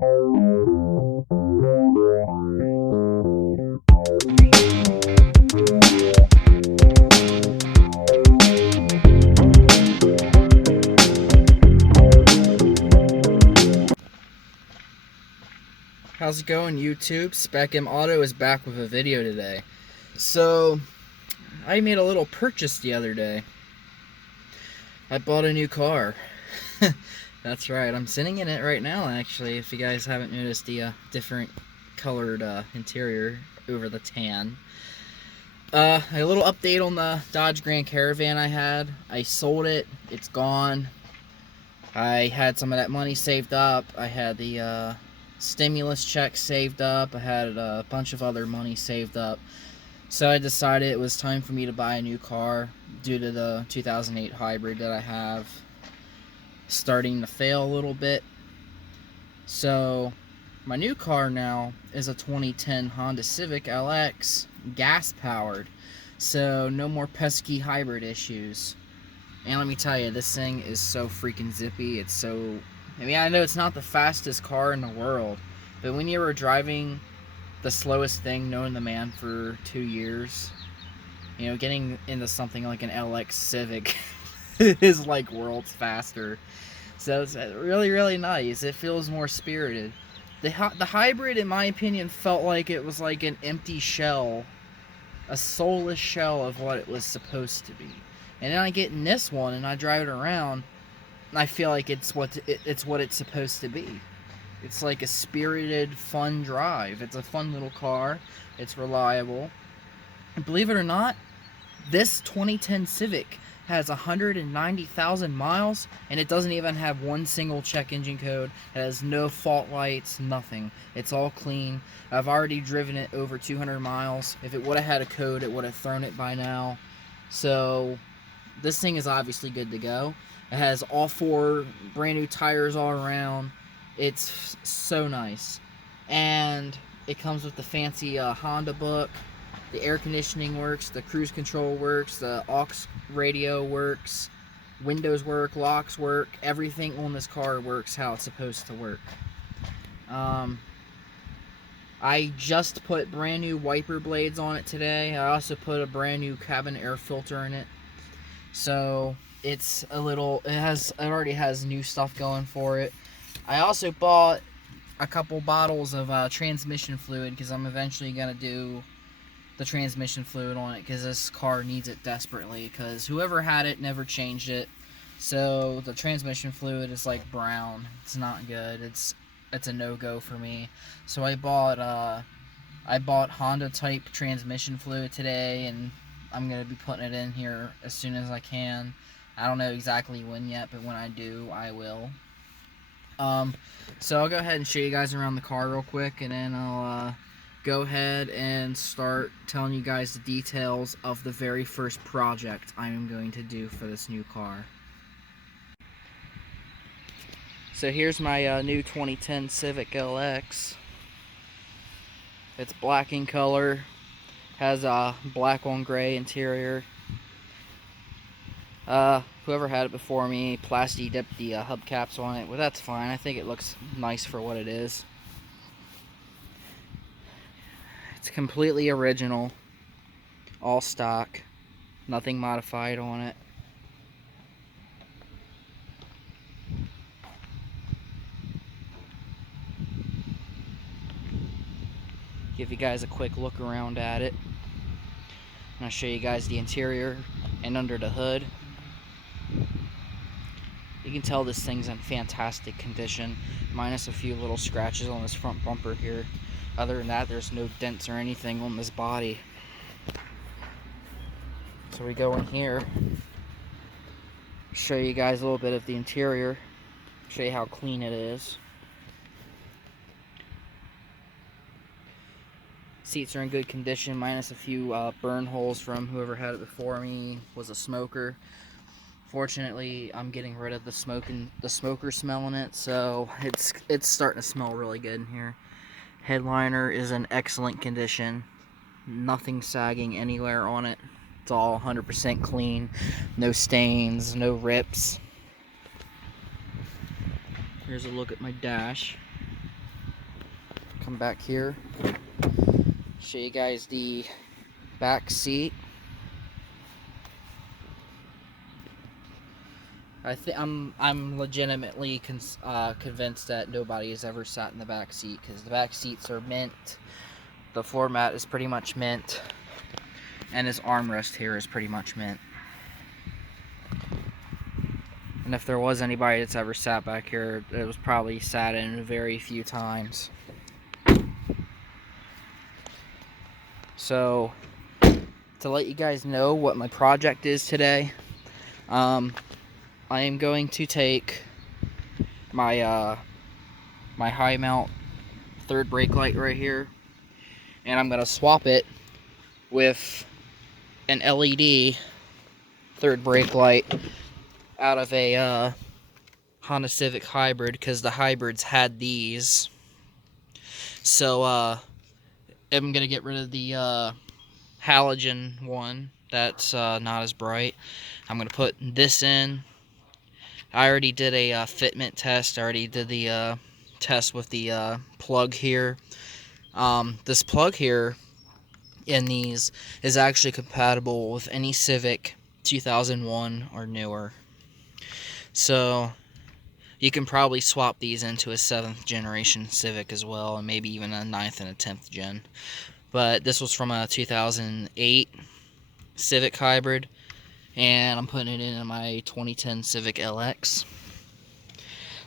How's it going, YouTube? Spec M Auto is back with a video today. So, I made a little purchase the other day. I bought a new car. That's right, I'm sitting in it right now, actually, if you guys haven't noticed the different colored interior over the tan. A little update on the Dodge Grand Caravan I had. I sold it. It's gone. I had some of that money saved up. I had the stimulus check saved up. I had a bunch of other money saved up. So I decided it was time for me to buy a new car due to the 2008 hybrid that I have starting to fail a little bit. So my new car now is a 2010 Honda Civic LX, gas powered. So no more pesky hybrid issues. And let me tell you, this thing is so freaking zippy. It's so... I mean, I know it's not the fastest car in the world, but when you were driving the slowest thing known to man for 2 years, you know, getting into something like an LX Civic is like worlds faster. So it's really, really nice. It feels more spirited. The hybrid, in my opinion, felt like it was like an empty shell, a soulless shell of what it was supposed to be. And then I get in this one and I drive it around, and I feel like it's what it's supposed to be. It's like a spirited, fun drive. It's a fun little car. It's reliable. And believe it or not, this 2010 Civic has 190,000 miles, and it doesn't even have one single check engine code. It has no fault lights, nothing. It's all clean. I've already driven it over 200 miles. If it would have had a code, it would have thrown it by now. So this thing is obviously good to go. It has all 4 brand new tires all around. It's so nice. And it comes with the fancy Honda book. The air conditioning works, the cruise control works, the aux radio works, windows work, locks work. Everything on this car works how it's supposed to work. I just put brand new wiper blades on it today. I also put a brand new cabin air filter in it. So it's a little, it already has new stuff going for it. I also bought a couple bottles of transmission fluid because I'm eventually going to do the transmission fluid on it because this car needs it desperately because whoever had it never changed it. So the transmission fluid is like brown. It's not good. It's a no-go for me. So I bought Honda type transmission fluid today, and I'm going to be putting it in here as soon as I can. I don't know exactly when yet, but when I do, I will. So I'll go ahead and show you guys around the car real quick, and then I'll go ahead and start telling you guys the details of the very first project I am going to do for this new car. So here's my new 2010 Civic LX. It's black in color, has a black on gray interior. Whoever had it before me, plasti dipped the hubcaps on it. Well, that's fine. I think it looks nice for what it is. It's completely original, all stock, nothing modified on it. Give you guys a quick look around at it. And I'll show you guys the interior and under the hood. You can tell this thing's in fantastic condition, minus a few little scratches on this front bumper here. Other than that, there's no dents or anything on this body. So we go in here, show you guys a little bit of the interior, show you how clean it is. Seats are in good condition, minus a few burn holes from whoever had it before me was a smoker. Fortunately, I'm getting rid of the smoker smell in it, so it's starting to smell really good in here. Headliner is in excellent condition. Nothing sagging anywhere on it. It's all 100% clean. No stains, no rips. Here's a look at my dash. come back here, show you guys the back seat. I'm legitimately convinced that nobody has ever sat in the back seat, because the back seats are mint. The floor mat is pretty much mint, and this armrest here is pretty much mint. And if there was anybody that's ever sat back here, it was probably sat in very few times. So, to let you guys know what my project is today, I am going to take my my high mount third brake light right here, and I'm going to swap it with an LED third brake light out of a Honda Civic hybrid, because the hybrids had these. So I'm going to get rid of the halogen one that's not as bright. I'm going to put this in. I already did a fitment test. I already did the test with the plug here. This plug here in these is actually compatible with any Civic 2001 or newer. So you can probably swap these into a 7th generation Civic as well, and maybe even a 9th and a 10th gen. But this was from a 2008 Civic hybrid, and I'm putting it in my 2010 Civic LX.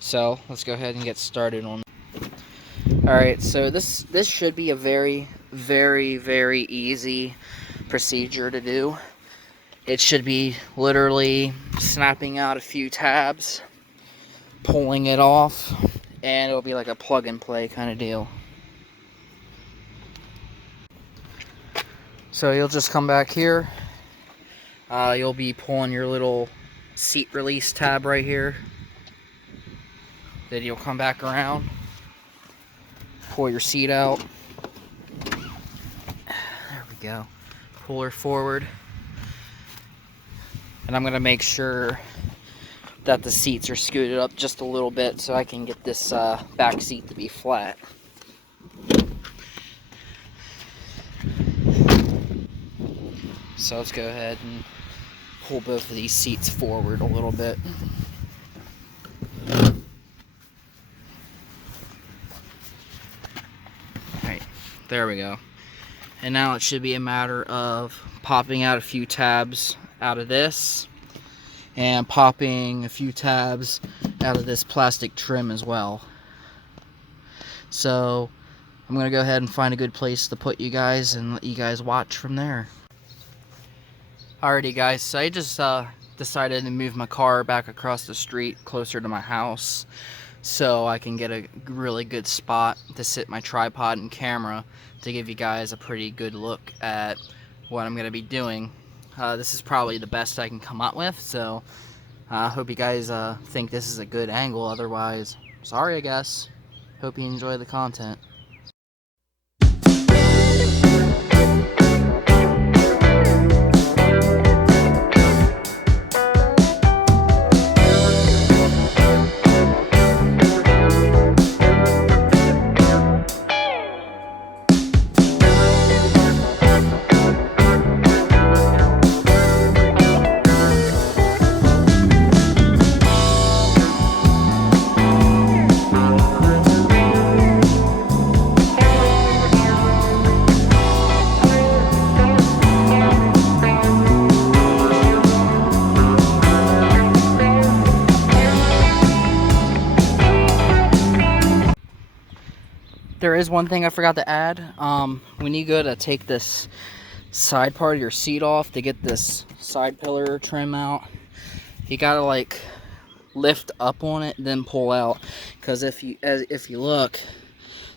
So let's go ahead and get started on it. Alright, so this should be a very, very, very easy procedure to do. It should be literally snapping out a few tabs, pulling it off, and it'll be like a plug and play kind of deal. So you'll just come back here. You'll be pulling your little seat release tab right here. Then you'll come back around, pull your seat out. There we go. Pull her forward. And I'm going to make sure that the seats are scooted up just a little bit so I can get this back seat to be flat. So let's go ahead and pull both of these seats forward a little bit. Alright, there we go. And now it should be a matter of popping out a few tabs out of this, and popping a few tabs out of this plastic trim as well. So I'm gonna go ahead and find a good place to put you guys and let you guys watch from there. Alrighty guys, so I just decided to move my car back across the street closer to my house so I can get a really good spot to sit my tripod and camera to give you guys a pretty good look at what I'm gonna be doing. This is probably the best I can come up with, so I hope you guys think this is a good angle. Otherwise, sorry I guess. Hope you enjoy the content. There is one thing I forgot to add. When you go to take this side part of your seat off to get this side pillar trim out, you gotta like lift up on it, then pull out. Because if you look,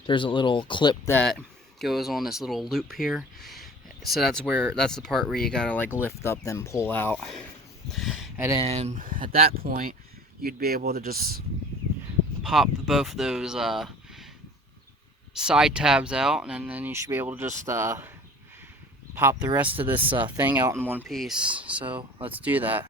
there's a little clip that goes on this little loop here. So that's the part where you gotta like lift up, then pull out. And then at that point, you'd be able to just pop both of those side tabs out, and then you should be able to just pop the rest of this thing out in one piece. So let's do that.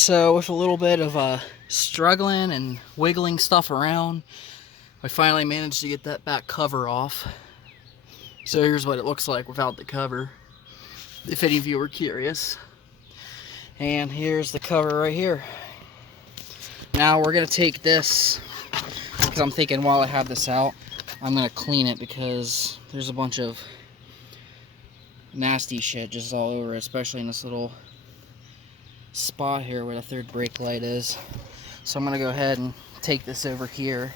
So with a little bit of struggling and wiggling stuff around, I finally managed to get that back cover off. So here's what it looks like without the cover, if any of you were curious. And here's the cover right here. Now we're gonna take this, because I'm thinking while I have this out, I'm gonna clean it because there's a bunch of nasty shit just all over it, especially in this little spot here where the third brake light is. So I'm gonna go ahead and take this over here,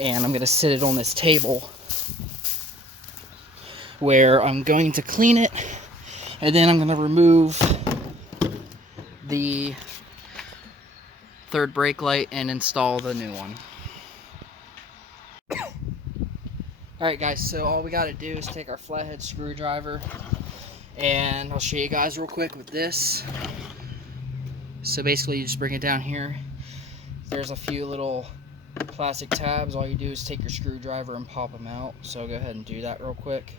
and I'm gonna sit it on this table where I'm going to clean it, and then I'm gonna remove the third brake light and install the new one. Alright guys, so all we gotta do is take our flathead screwdriver, and I'll show you guys real quick with this. So basically you just bring it down here. There's a few little plastic tabs. All you do is take your screwdriver and pop them out. So I'll go ahead and do that real quick.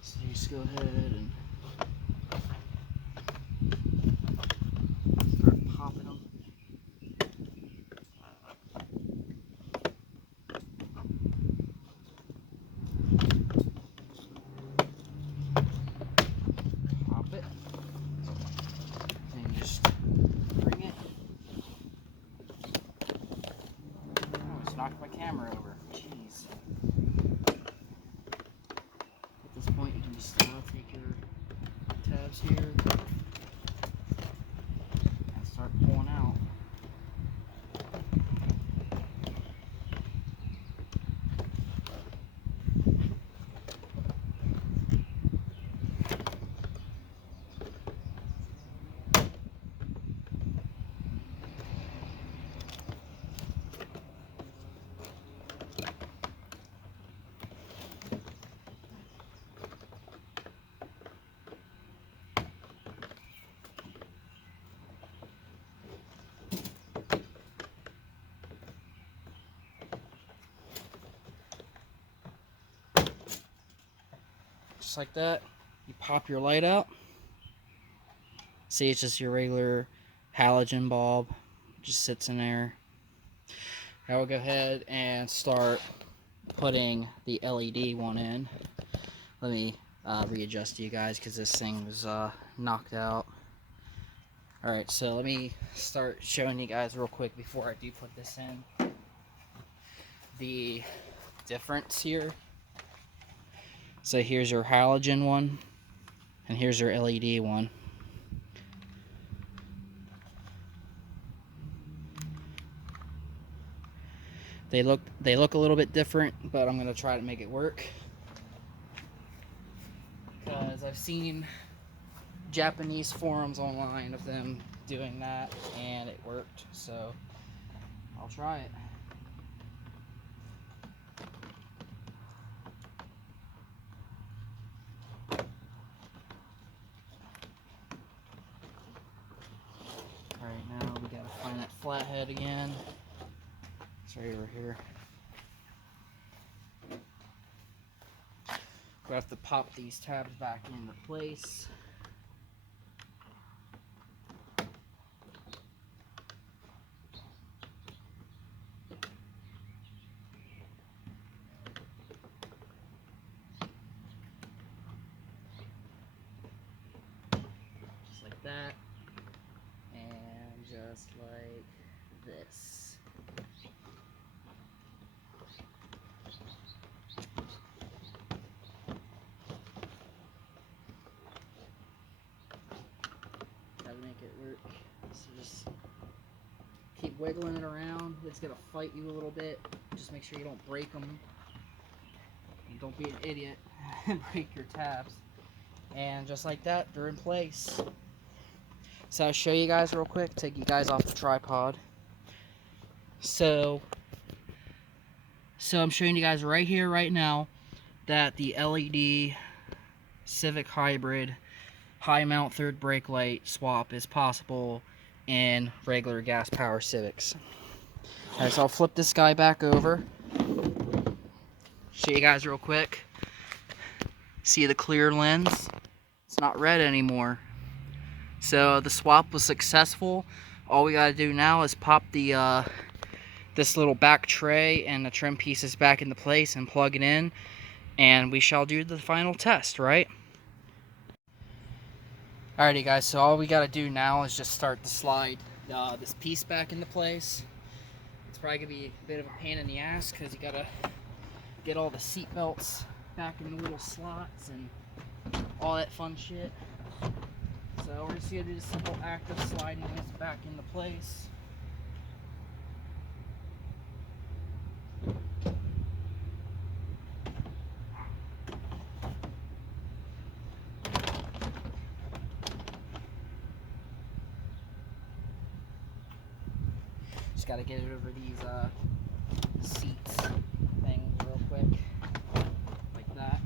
So you just go ahead and start popping them. Pop it. And just bring it. Oh, it's knocked my camera over. Jeez. At this point, you can just take your tabs here and start pulling out. Just like that, you pop your light out. See, it's just your regular halogen bulb, just sits in there. Now we'll go ahead and start putting the LED one in. Let me readjust you guys because this thing was knocked out. Alright, so let me start showing you guys real quick before I do put this in the difference here. So here's your halogen one, and here's your LED one. They look a little bit different, but I'm gonna try to make it work because I've seen Japanese forums online of them doing that, and it worked. So I'll try it. Alright, now we gotta find that flathead again. It's right over here. We have to pop these tabs back into place. Just like that. And just like this. Gotta make it work. So just keep wiggling it around. It's gonna fight you a little bit. Just make sure you don't break them. And don't be an idiot and break your tabs. And just like that, they're in place. So I'll show you guys real quick, take you guys off the tripod. So I'm showing you guys right here, right now, that the LED Civic Hybrid high mount third brake light swap is possible in regular gas power Civics. Alright, so I'll flip this guy back over. Show you guys real quick. See the clear lens? It's not red anymore. So the swap was successful. All we gotta do now is pop the this little back tray and the trim pieces back into place and plug it in, and we shall do the final test, right? Alrighty guys, so all we gotta do now is just start to slide this piece back into place. It's probably gonna be a bit of a pain in the ass because you gotta get all the seat belts back in the little slots and all that fun shit. So we're just gonna do the simple act of sliding this back into place. Just gotta get it over these seats things real quick, like that.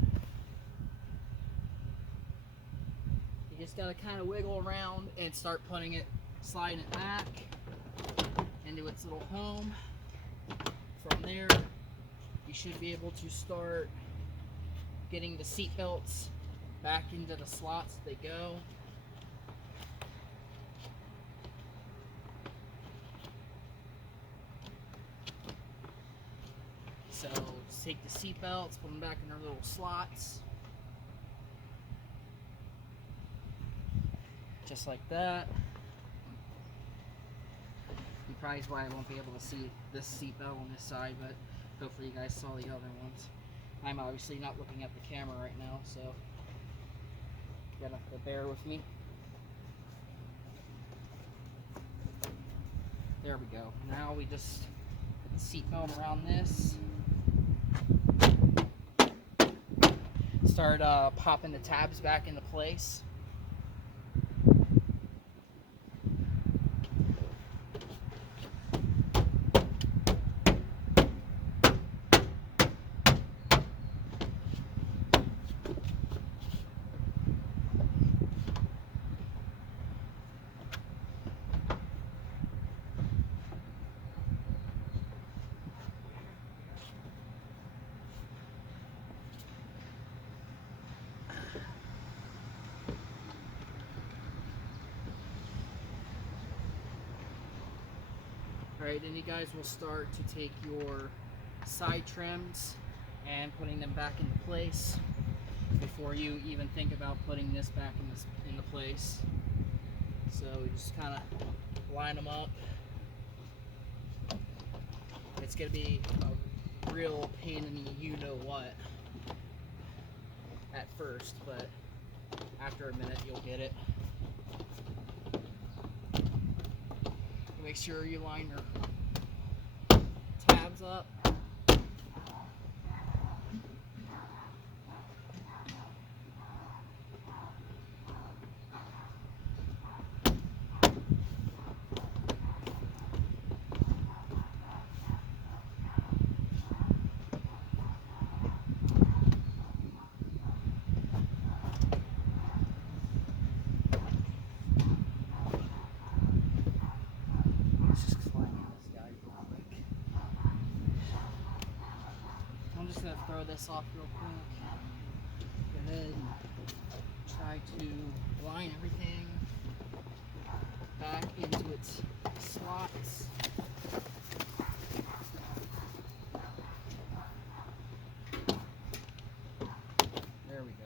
You just gotta kind of wiggle around and start putting it, sliding it back into its little home. From there, you should be able to start getting the seat belts back into the slots they go. So just take the seat belts, put them back in their little slots. Just like that. Probably is why I won't be able to see this seat belt on this side, but hopefully you guys saw the other ones. I'm obviously not looking at the camera right now, so you're gonna have to bear with me. There we go. Now we just put the seat belt around this. Start popping the tabs back into place. Alright, then you guys will start to take your side trims and putting them back into place before you even think about putting this back into place. So we just kind of line them up. It's going to be a real pain in the you-know-what at first, but after a minute you'll get it. Make sure you line your tabs up. I'm just going to throw this off real quick. Go ahead and try to line everything back into its slots. There we go.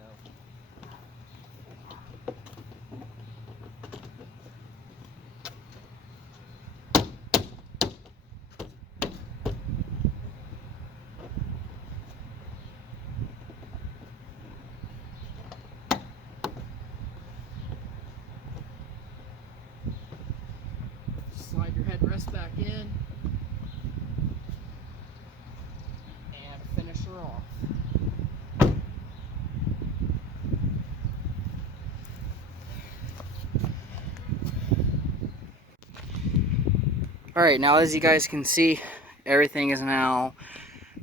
Slide your headrest back in and finish her off. Alright, now as you guys can see, everything is now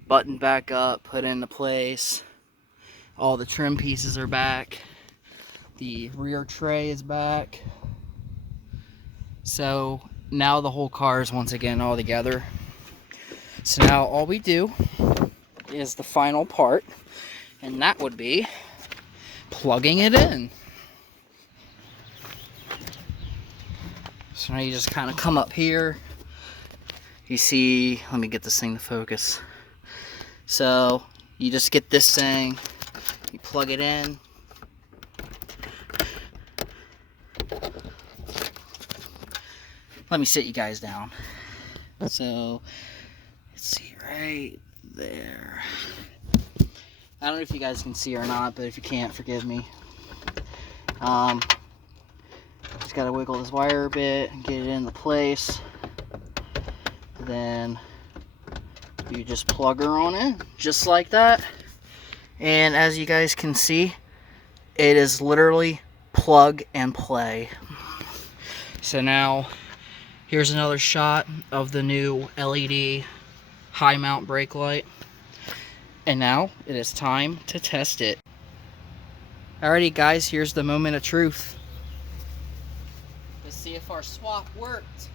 buttoned back up, put into place. All the trim pieces are back. The rear tray is back. So now the whole car is once again all together. So now all we do is the final part, and that would be plugging it in. So now you just kind of come up here. You see, let me get this thing to focus. So you just get this thing, you plug it in. Let me sit you guys down. So let's see right there. I don't know if you guys can see or not, but if you can't, forgive me. Just gotta wiggle this wire a bit and get it into place. Then you just plug her on in, just like that. And as you guys can see, it is literally plug and play. So now, here's another shot of the new LED high mount brake light. And now, it is time to test it. Alrighty guys, here's the moment of truth. Let's see if our swap worked.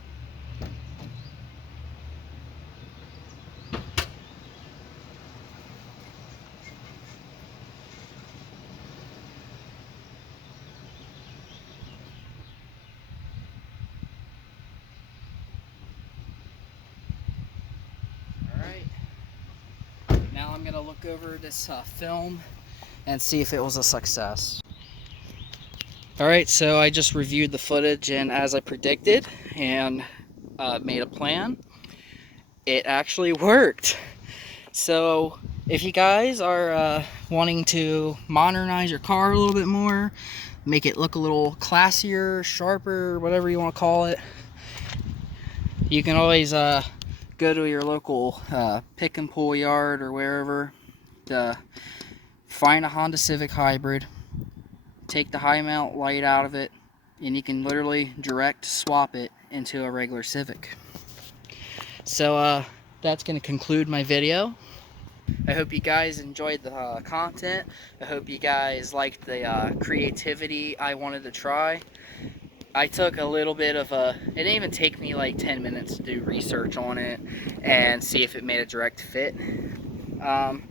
Now I'm going to look over this film and see if it was a success. Alright, so I just reviewed the footage, and as I predicted and made a plan, it actually worked. So if you guys are wanting to modernize your car a little bit more, make it look a little classier, sharper, whatever you want to call it, you can always go to your local pick and pull yard or wherever to find a Honda Civic hybrid, take the high mount light out of it, and you can literally direct swap it into a regular Civic. So that's going to conclude my video. I hope you guys enjoyed the content. I hope you guys liked the creativity I wanted to try. I took a little bit of it didn't even take me like 10 minutes to do research on it and see if it made a direct fit. I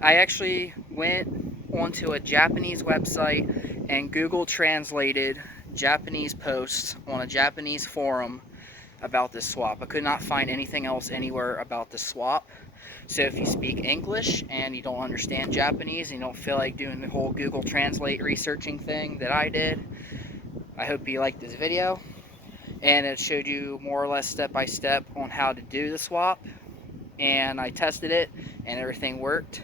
actually went onto a Japanese website and Google translated Japanese posts on a Japanese forum about this swap. I could not find anything else anywhere about the swap. So if you speak English and you don't understand Japanese and you don't feel like doing the whole Google Translate researching thing that I did, I hope you liked this video, and it showed you more or less step by step on how to do the swap, and I tested it and everything worked.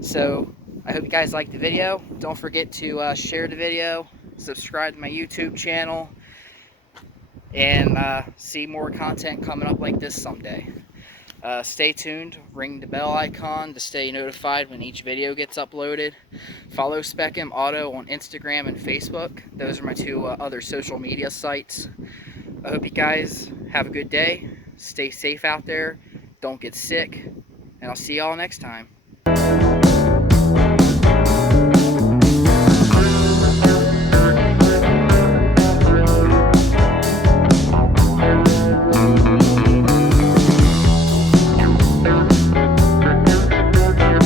So I hope you guys liked the video. Don't forget to share the video, subscribe to my YouTube channel, and see more content coming up like this someday. Stay tuned, ring the bell icon to stay notified when each video gets uploaded. Follow SpecM Auto on Instagram and Facebook. Those are my two other social media sites. I hope you guys have a good day. Stay safe out there. Don't get sick. And I'll see y'all next time.